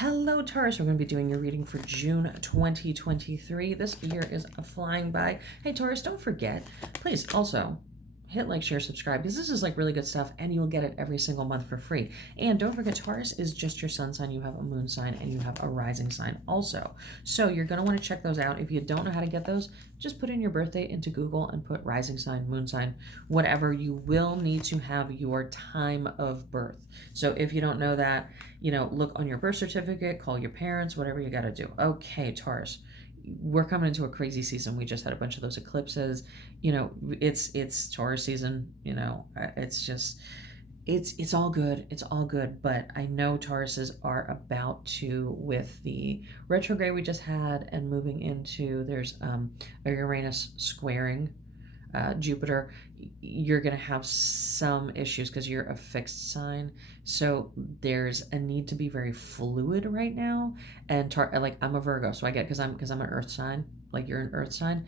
Hello, Taurus. We're going to be doing your reading for June 2023. This year is flying by. Hey, Taurus, don't forget, please also hit like, share, subscribe, because this is like really good stuff, and you'll get it every single month for free. And don't forget, Taurus is just your sun sign. You have a moon sign, and you have a rising sign also. So you're going to want to check those out. If you don't know how to get those, just put in your birthday into Google and put rising sign, moon sign, whatever. You will need to have your time of birth. So if you don't know that, look on your birth certificate, call your parents, whatever you got to do. Okay, Taurus, we're coming into a crazy season. We just had a bunch of those eclipses. It's Taurus season. It's all good. It's all good. But I know Tauruses are about to, with the retrograde we just had and moving into, there's a Uranus squaring Jupiter. You're going to have some issues because you're a fixed sign. So there's a need to be very fluid right now. And like, I'm a Virgo, so I get, because I'm an earth sign, like you're an earth sign.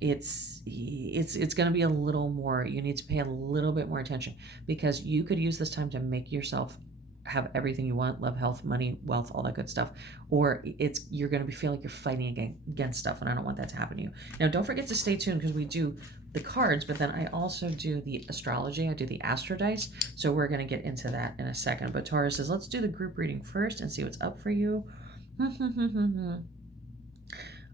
It's going to be a little more, you need to pay a little bit more attention, because you could use this time to make yourself have everything you want: love, health, money, wealth, all that good stuff. Or you're going to feel like you're fighting against stuff, and I don't want that to happen to you. Now, don't forget to stay tuned, because we do the cards, but then I also do the astrology. I do the astro dice, so we're going to get into that in a second. But Taurus says, let's do the group reading first and see what's up for you.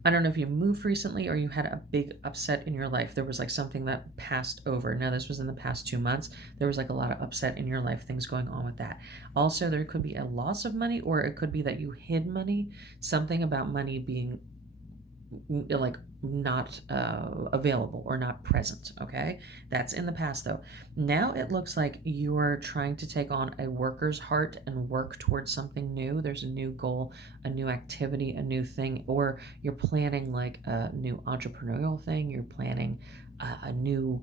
I don't know if you moved recently or you had a big upset in your life. There was like something that passed over. Now, this was in the past 2 months. There was like a lot of upset in your life, things going on with that. Also, there could be a loss of money, or it could be that you hid money, something about money being like not available or not present. Okay, that's in the past though. Now it looks like you're trying to take on a worker's heart and work towards something new. There's a new goal, a new activity, a new thing, or you're planning like a new entrepreneurial thing. You're planning a new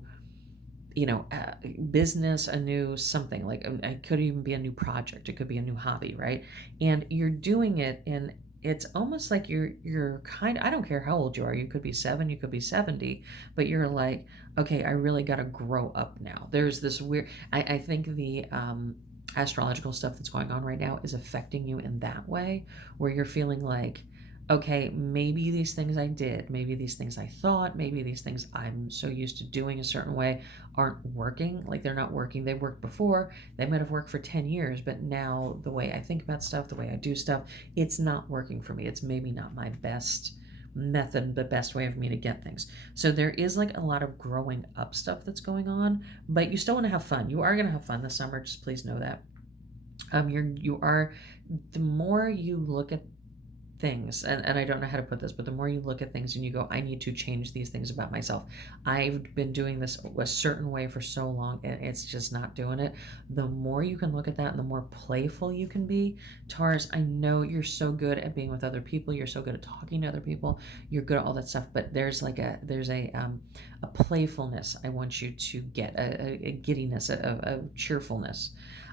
business, a new something. Like it could even be a new project, it could be a new hobby, right? And you're doing it in, it's almost like you're kind of, I don't care how old you are, you could be 7, you could be 70, but you're like, okay, I really got to grow up now. There's this weird, I think the astrological stuff that's going on right now is affecting you in that way, where you're feeling like, okay, maybe these things I did, maybe these things I thought, maybe these things I'm so used to doing a certain way aren't working. Like, they're not working. They worked before. They might have worked for 10 years, but now the way I think about stuff, the way I do stuff, it's not working for me. It's maybe not my best method, the best way of me to get things. So there is like a lot of growing up stuff that's going on, but you still want to have fun. You are going to have fun this summer. Just please know that. The more you look at things, and I don't know how to put this, but the more you look at things and you go, I need to change these things about myself. I've been doing this a certain way for so long and it's just not doing it. The more you can look at that and the more playful you can be. Taurus, I know you're so good at being with other people. You're so good at talking to other people. You're good at all that stuff, but there's a playfulness I want you to get, a giddiness, a cheerfulness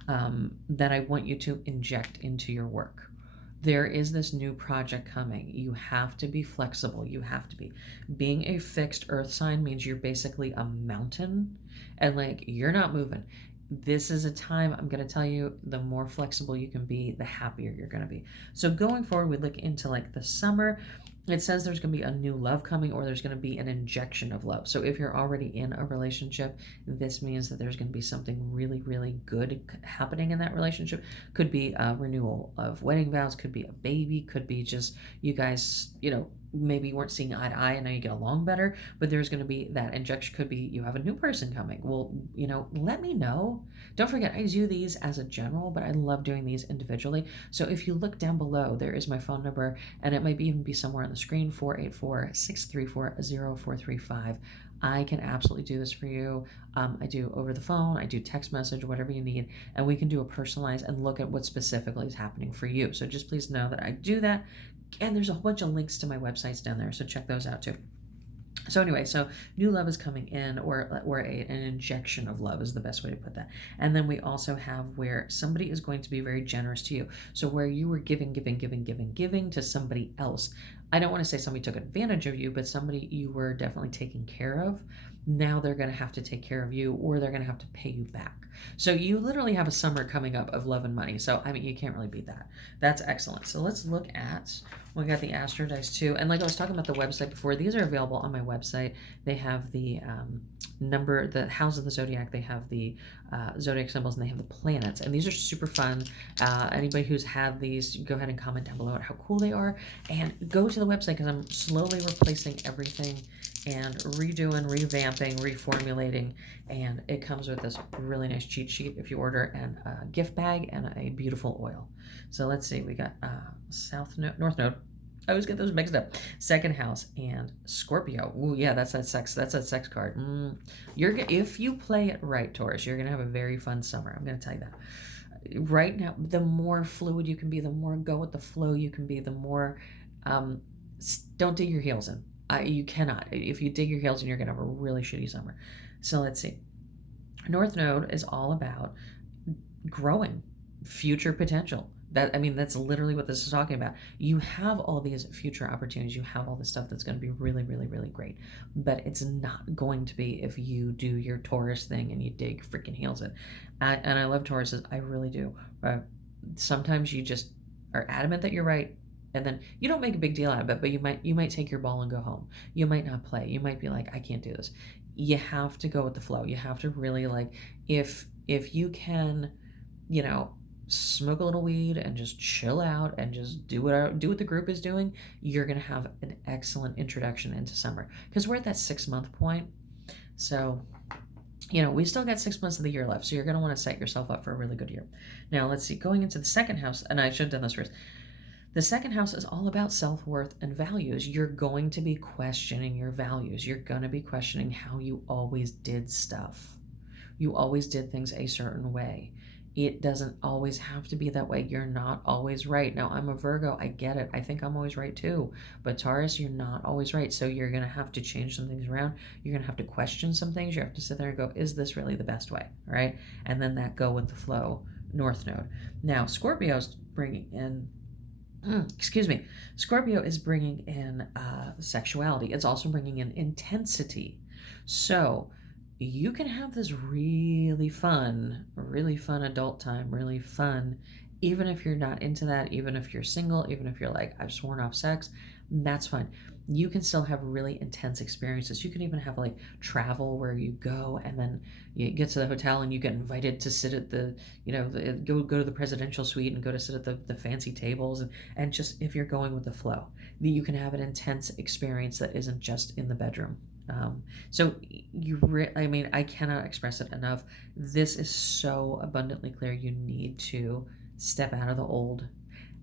that I want you to inject into your work. There is this new project coming. You have to be flexible. You have to be. Being a fixed earth sign means you're basically a mountain, and like, you're not moving. This is a time, I'm going to tell you, the more flexible you can be, the happier you're going to be. So going forward, we look into like the summer. It says there's going to be a new love coming, or there's going to be an injection of love. So if you're already in a relationship, this means that there's going to be something really, really good happening in that relationship. Could be a renewal of wedding vows, could be a baby, could be just you guys, maybe you weren't seeing eye to eye and now you get along better, but there's going to be that injection. Could be you have a new person coming. Well, let me know. Don't forget, I do these as a general, but I love doing these individually. So if you look down below, there is my phone number, and it might even be somewhere on the screen, 484-634-0435. I can absolutely do this for you. I do over the phone, I do text message, whatever you need, and we can do a personalized and look at what specifically is happening for you. So just please know that I do that. And there's a whole bunch of links to my websites down there, so check those out too. So anyway, so new love is coming in, or an injection of love is the best way to put that. And then we also have where somebody is going to be very generous to you. So where you were giving to somebody else. I don't want to say somebody took advantage of you, but somebody you were definitely taking care of. now they're going to have to take care of you, or they're going to have to pay you back. So you literally have a summer coming up of love and money. So, I mean, you can't really beat that. That's excellent. So let's look at, we got the Astro Dice too. And like I was talking about the website before, these are available on my website. They have the number, the house of the zodiac. They have the zodiac symbols, and they have the planets. And these are super fun. Anybody who's had these, go ahead and comment down below at how cool they are. And go to the website, because I'm slowly replacing everything and redoing, revamping, reformulating, and it comes with this really nice cheat sheet if you order, and a gift bag and a beautiful oil. So let's see, we got North Node. I always get those mixed up. Second house and Scorpio. Ooh, yeah, that's that sex. That's that sex card. If you play it right, Taurus, you're gonna have a very fun summer. I'm gonna tell you that. Right now, the more fluid you can be, the more go with the flow you can be, the more don't dig your heels in. You cannot. If you dig your heels in, you're going to have a really shitty summer. So let's see. North Node is all about growing, future potential. That's literally what this is talking about. You have all these future opportunities. You have all this stuff that's going to be really, really, really great. But it's not going to be if you do your Taurus thing and you dig freaking heels in. And I love Tauruses. I really do. Sometimes you just are adamant that you're right, and then you don't make a big deal out of it, but you might take your ball and go home. You might not play. You might be like, I can't do this. You have to go with the flow. You have to really, like, if you can, smoke a little weed and just chill out and just do what the group is doing, you're going to have an excellent introduction into summer, because we're at that 6-month point. So, we still got 6 months of the year left, so you're going to want to set yourself up for a really good year. Now, let's see, going into the second house, and I should have done this first. The second house is all about self-worth and values. You're going to be questioning your values. You're going to be questioning how you always did stuff. You always did things a certain way. It doesn't always have to be that way. You're not always right. Now, I'm a Virgo. I get it. I think I'm always right too. But Taurus, you're not always right. So you're going to have to change some things around. You're going to have to question some things. You have to sit there and go, is this really the best way? All right? And then that go with the flow, North Node. Now, Scorpio's bringing in Scorpio is bringing in sexuality. It's also bringing in intensity. So you can have this really fun adult time, really fun, even if you're not into that, even if you're single, even if you're like, I've sworn off sex, that's fine. You can still have really intense experiences. You can even have like travel where you go and then you get to the hotel and you get invited to sit at the, go to the presidential suite and go to sit at the fancy tables. And just, if you're going with the flow, you can have an intense experience that isn't just in the bedroom. So I cannot express it enough. This is so abundantly clear. You need to step out of the old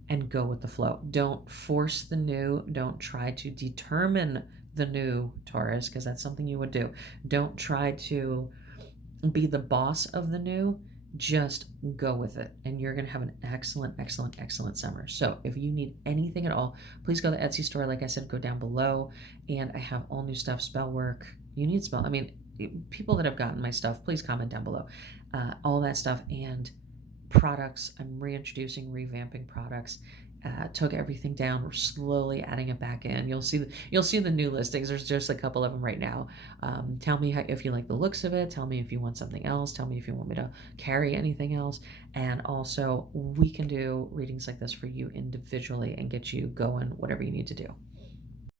and go with the flow. Don't force the new. Don't try to determine the new, Taurus, because that's something you would do. Don't try to be the boss of the new. Just go with it, and you're going to have an excellent, excellent, excellent summer. So if you need anything at all, please go to the Etsy store. Like I said, go down below, and I have all new stuff, spell work. You need spell. People that have gotten my stuff, please comment down below. All that stuff, and products. I'm reintroducing, revamping products. Took everything down. We're slowly adding it back in. You'll see the new listings. There's just a couple of them right now. Tell me if you like the looks of it. Tell me if you want something else. Tell me if you want me to carry anything else. And also, we can do readings like this for you individually and get you going, whatever you need to do.